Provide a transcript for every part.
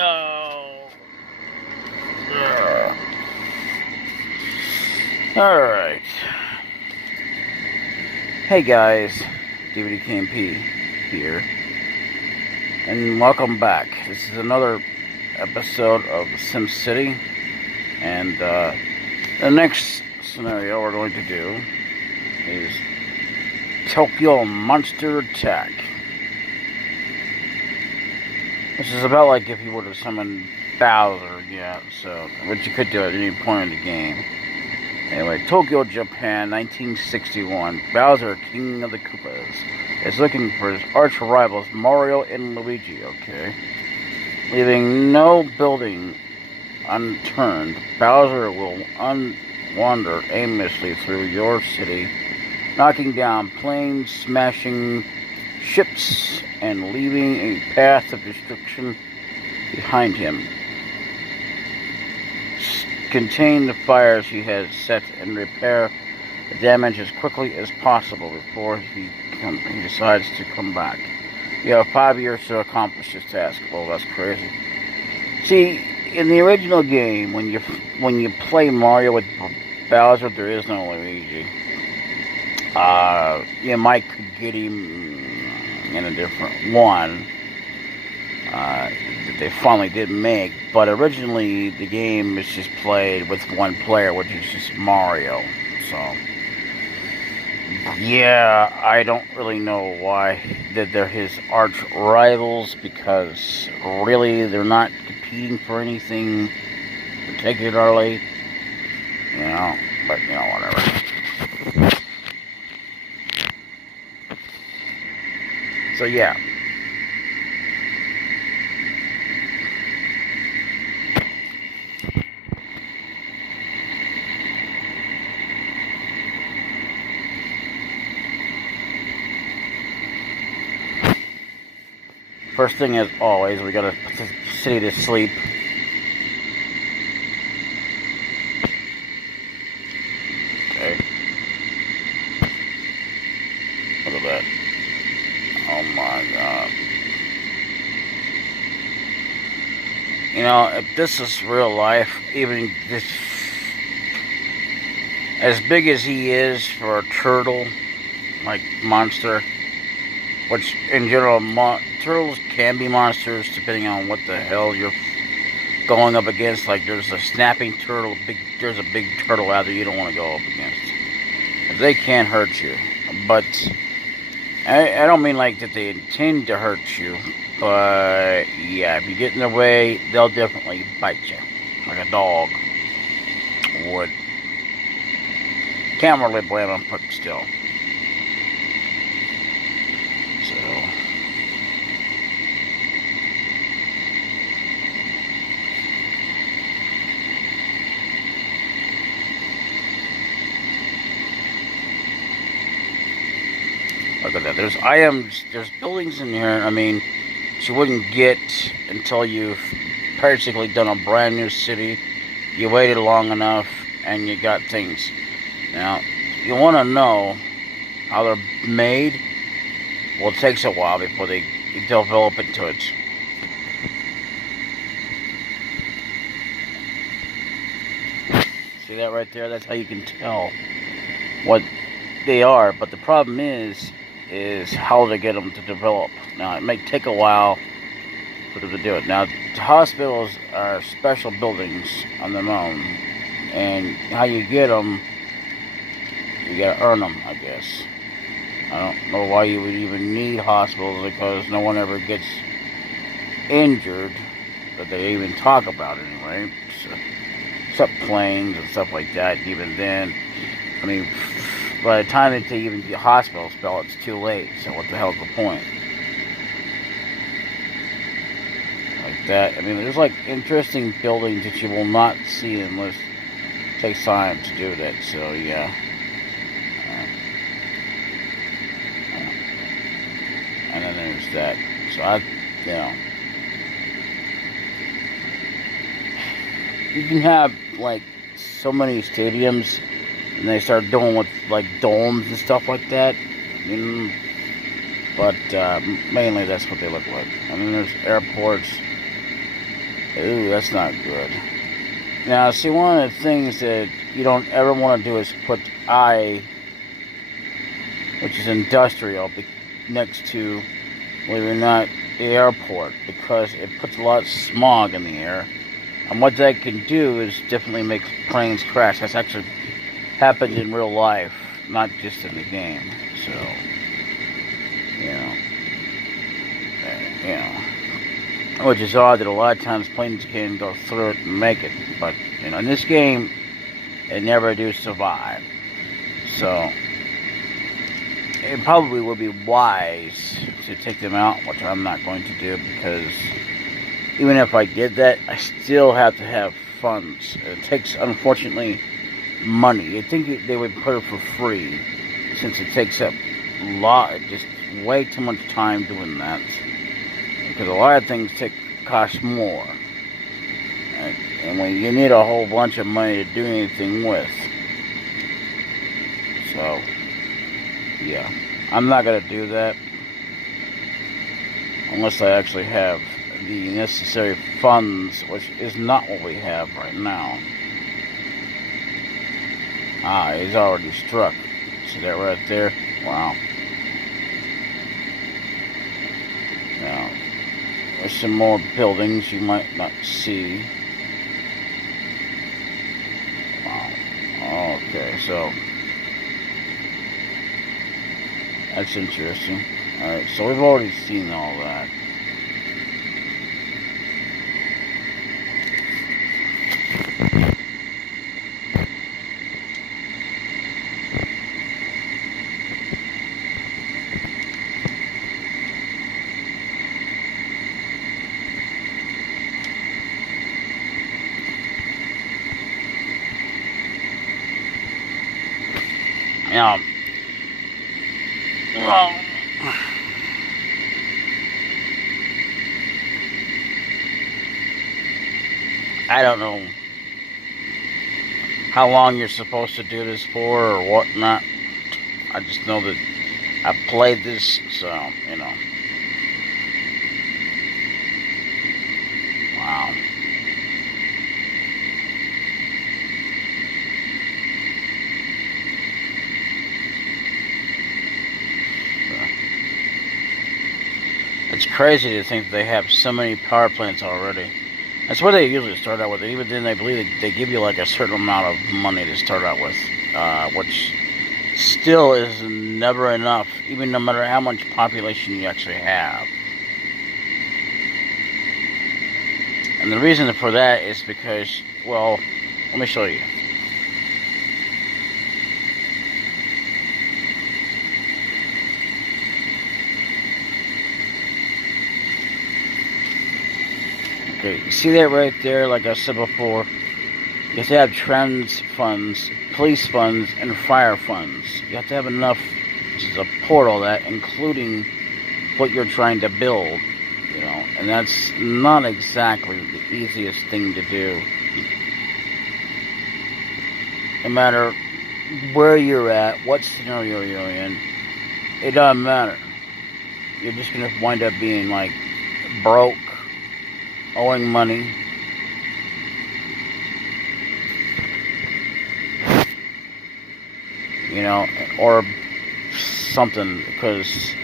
Oh. Alright. Hey guys, DbdKmp here. And welcome back. This is another episode of SimCity. And the next scenario we're going to do is Tokyo Monster Attack. This is about like if you were to summon Bowser, yeah, so, which you could do at any point in the game. Anyway, Tokyo, Japan, 1961. Bowser, King of the Koopas, is looking for his arch rivals Mario and Luigi, okay? Leaving no building unturned, Bowser will wander aimlessly through your city, knocking down planes, smashing ships, and leaving a path of destruction behind him. Contain the fires he has set and repair the damage as quickly as possible before he decides to come back. You have 5 years to accomplish this task. Well, that's crazy. See, in the original game, when you play Mario with Bowser, there is no Luigi. You might could get him in a different one that they finally did make, but originally the game is just played with one player, which is just Mario. So yeah, I don't really know why they're his arch rivals, because really they're not competing for anything particularly, you know, but you know, whatever. So yeah. First thing, as always, we gotta put the city to sleep. Okay. Look at that. Oh my god. You know, if this is real life, even this, as big as he is for a turtle, like monster, which in general, turtles can be monsters depending on what the hell you're going up against. Like there's a snapping turtle, there's a big turtle out there you don't want to go up against. They can hurt you, but I don't mean like that they intend to hurt you, but yeah, if you get in their way, they'll definitely bite you, like a dog would. Can't really blame them, but still. So look at that. There's items, there's buildings in here, I mean, you wouldn't get until you've basically done a brand new city. You waited long enough and you got things. Now, you want to know how they're made. Well, it takes a while before they develop into it. See that right there? That's how you can tell what they are. But the problem is how to get them to develop. Now, it may take a while for them to do it. Now, hospitals are special buildings on their own. And how you get them, you gotta earn them, I guess. I don't know why you would even need hospitals, because no one ever gets injured that they even talk about anyway. So, except planes and stuff like that. Even then, I mean, by the time they even get a hospital spell, it's too late. So what the hell's the point? Like that. I mean, there's like interesting buildings that you will not see unless it takes time to do that. So yeah. And then there's that. So you know, you can have like so many stadiums, and they start doing with like domes and stuff like that. But mainly that's what they look like. And then there's airports. Ooh, that's not good. Now, see, one of the things that you don't ever want to do is put I, which is industrial, next to, believe it or not, the airport, because it puts a lot of smog in the air. And what that can do is definitely make planes crash. That's actually happened in real life, not just in the game. So, you know, which is odd that a lot of times planes can go through it and make it, but in this game, they never do survive. So, it probably would be wise to take them out, which I'm not going to do, because even if I did that, I still have to have funds. It takes, unfortunately, money. You'd think they would put it for free, since it takes up just way too much time doing that. Because a lot of things cost more. And when you need a whole bunch of money to do anything with. So, yeah. I'm not going to do that. Unless I actually have the necessary funds, which is not what we have right now. Ah, he's already struck. See that right there? Wow. Now, there's some more buildings you might not see. Wow. Okay, so that's interesting. Alright, so we've already seen all that. Now, well, I don't know how long you're supposed to do this for or whatnot. I just know that I played this, so, Wow. It's crazy to think that they have so many power plants already. That's what they usually start out with. And even then, I believe they give you like a certain amount of money to start out with, which still is never enough, even no matter how much population you actually have. And the reason for that is because, well, let me show you. Okay, you see that right there? Like I said before, you have to have trans funds, police funds, and fire funds. You have to have enough to support all that, including what you're trying to build, and that's not exactly the easiest thing to do. No matter where you're at, what scenario you're in, it doesn't matter. You're just going to wind up being, like, broke, owing money. Or something, because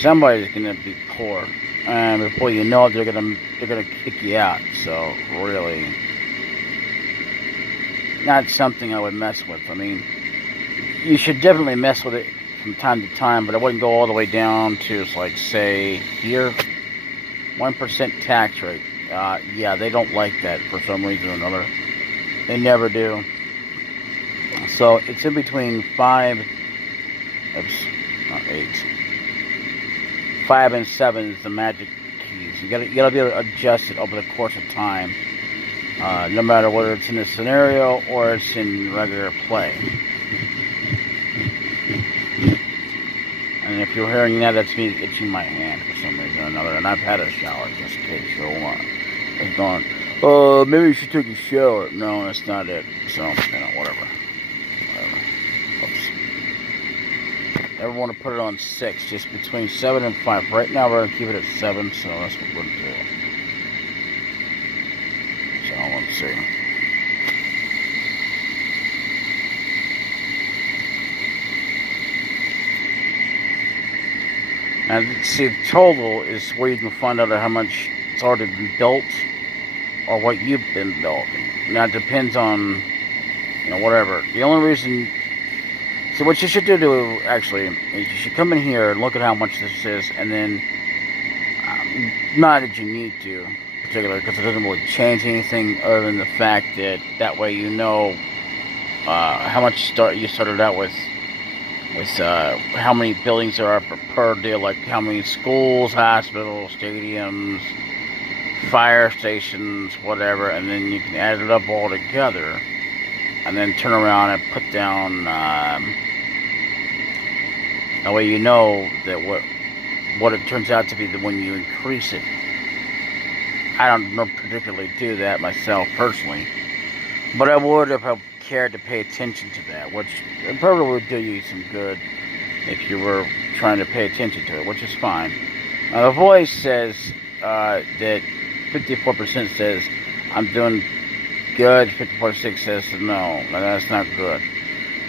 somebody's gonna be poor, and before you know it, they're gonna kick you out. So really, not something I would mess with. I mean, you should definitely mess with it from time to time, but I wouldn't go all the way down to, like, say here, 1% tax rate. Yeah, they don't like that for some reason or another. They never do. So it's in between 5 and 7 is the magic keys. You gotta be able to adjust it over the course of time, no matter whether it's in a scenario or it's in regular play. And if you're hearing that, that's me itching my hand for some reason or another. And I've had a shower, just in case you're it's going, maybe you should take a shower. No, that's not it. So, whatever. Oops. Never want to put it on 6, just between 7 and 5. Right now we're going to keep it at 7, so that's what we're going to do. So let's see. And see, the total is where you can find out how much it's already been built or what you've been built. Now it depends on, whatever. The only reason, so what you should do actually is you should come in here and look at how much this is, and then, not that you need to, particularly, because it doesn't really change anything other than the fact that way you know how much you started out with how many buildings there are per deal, like how many schools, hospitals, stadiums, fire stations, whatever, and then you can add it up all together, and then turn around and put down, that way you know that what it turns out to be when you increase it. I don't particularly do that myself personally, but I would if I cared to pay attention to that, which probably would do you some good if you were trying to pay attention to it, which is fine. The voice says that 54% says I'm doing good, 54% says no, that's not good.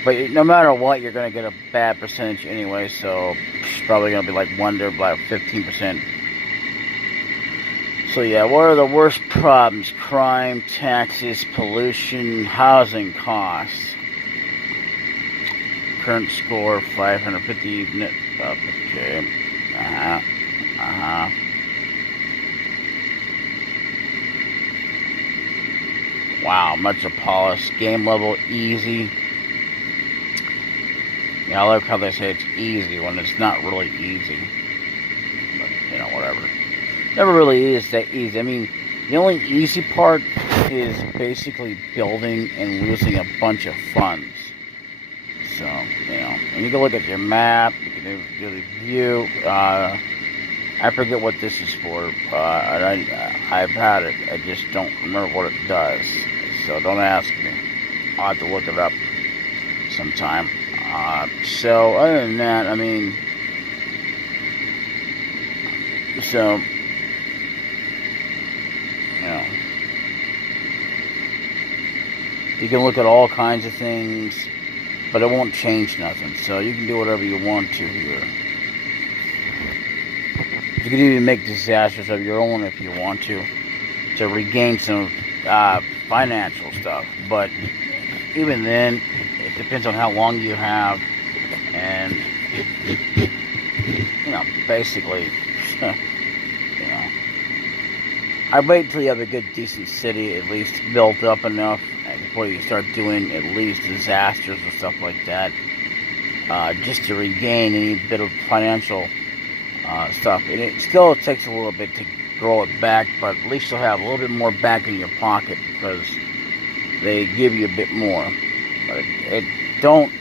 But no matter what, you're going to get a bad percentage anyway, so it's probably going to be like 15%. So yeah, what are the worst problems? Crime, taxes, pollution, housing costs. Current score 550. Okay. Wow, Metropolis. Game level easy. Yeah, I like how they say it's easy when it's not really easy. But, whatever. Never really is that easy. I mean, the only easy part is basically building and losing a bunch of funds. So, and you can look at your map, you can do the view. I forget what this is for, and I've had it. I just don't remember what it does. So don't ask me. I'll have to look it up sometime. So other than that, I mean, so. You can look at all kinds of things, but it won't change nothing. So you can do whatever you want to here. You can even make disasters of your own if you want to regain some financial stuff. But even then, it depends on how long you have, and basically, I wait until you have a good, decent city, at least built up enough, before you start doing at least disasters or stuff like that, just to regain any bit of financial stuff. And it still takes a little bit to grow it back, but at least you'll have a little bit more back in your pocket because they give you a bit more. But it don't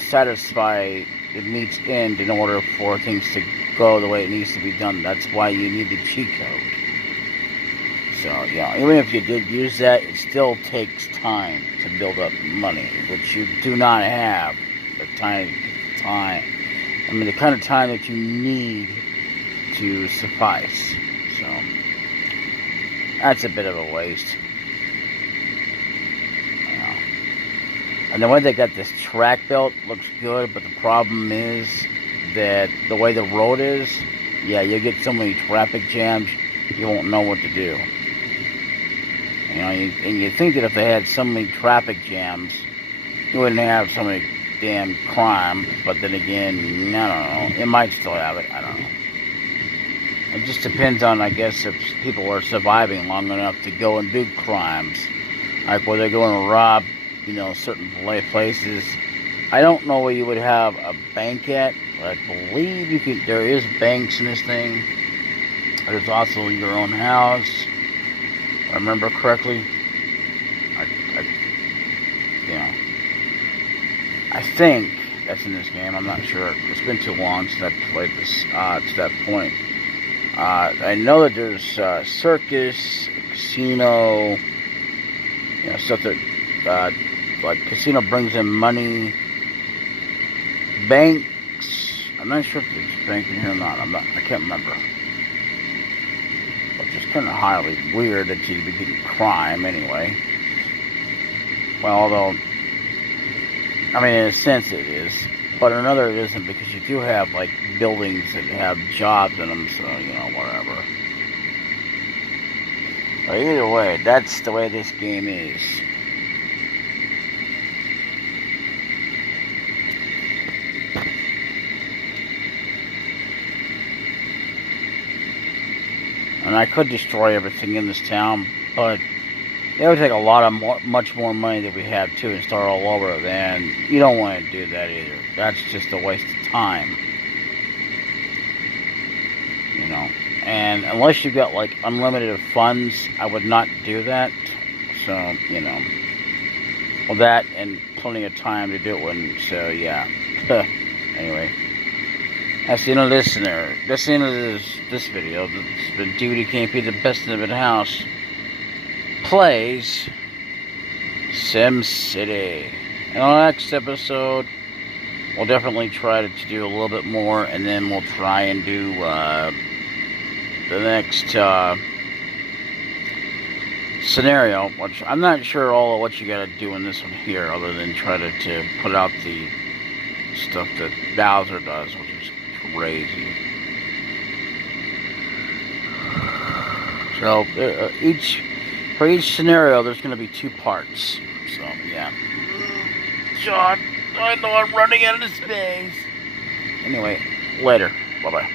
satisfy the meat's end in order for things to go the way it needs to be done. That's why you need the cheat code. So, even if you did use that, it still takes time to build up money, which you do not have the time. I mean, the kind of time that you need to suffice. So, that's a bit of a waste. And the way they got this track built looks good, but the problem is that the way the road is, you get so many traffic jams, you won't know what to do. And you think that if they had so many traffic jams, you wouldn't have so many damn crime, but then again, I don't know, it might still have it, I don't know. It just depends on, I guess, if people are surviving long enough to go and do crimes, like where they're going to rob, certain places. I don't know where you would have a bank at, but I believe there is banks in this thing. There's also your own house, if I remember correctly. I think that's in this game. I'm not sure. It's been too long since I played this to that point. I know that there's circus, casino, stuff that like casino brings in money. Banks. I'm not sure if there's a bank in here or not. I can't remember. which is kind of highly weird that you'd be getting crime anyway. Well, although, I mean, in a sense it is, but in another it isn't, because you do have, like, buildings that have jobs in them, so, you know, whatever. But either way, that's the way this game is. And I could destroy everything in this town, but it would take a lot of much more money that we have too, and start all over, and you don't want to do that either. That's just a waste of time, you know. And unless you've got, like, unlimited funds, I would not do that. So, you know, well, that and plenty of time to do it. So yeah. Anyway, that's the end of this. That's the end of this video. It's been DbdKmp, the best in the house, plays SimCity. And on the next episode, we'll definitely try to do a little bit more, and then we'll try and do the next scenario, which I'm not sure all of what you gotta do in this one here, other than try to put out the stuff that Bowser does, which is crazy. So for each scenario, there's gonna be 2 parts. So yeah. John, I know I'm running out of space. Anyway, later. Bye bye.